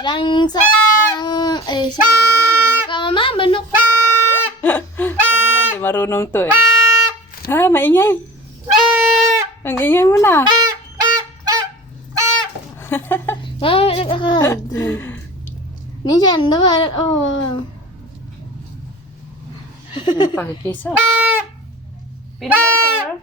Lang sa siya. Mama, manok pa. Hindi marunong to eh. Ha, maingay. Ang ingay mo na. Minsan, diba? Oh. Pakikisa. Pino lang, sir.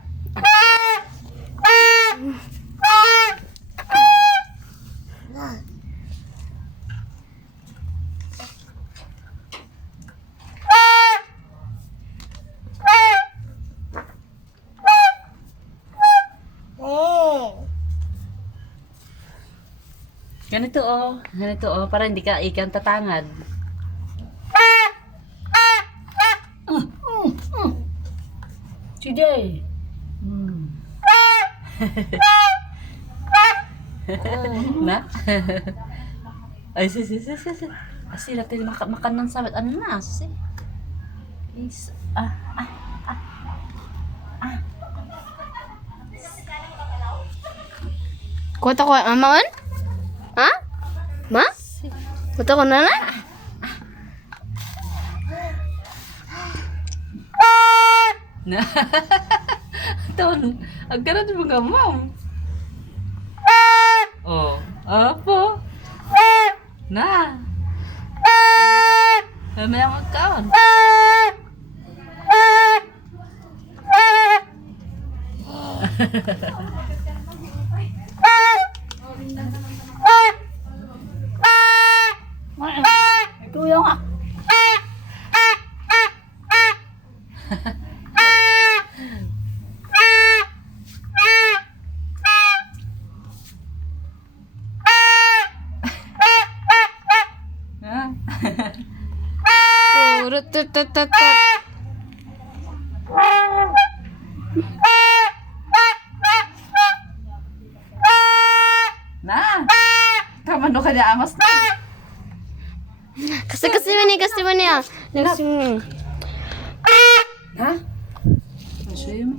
Ganito para hindi ka ikan tatangad. Today. Na? Ay, si. Asi natin makan ng sabat. Ano na? Si. Is, Kuha ko, Mama, ha? Ma? Kuha ko na na? Na. Ton, agkaroon mo nga, mom. Oh, apo. Na. May ang magkaon. Ito yung Turotot. na. Kamano ka niya amas na. Kasi mo niya. Ha? Masaya mo.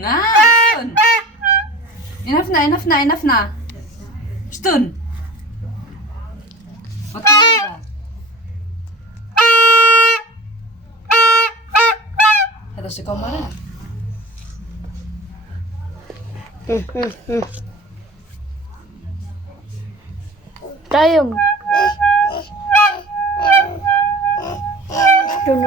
Na, Stun. Enough na. Stun. Matulog ka. Ito si Komara. Tayong. Stun.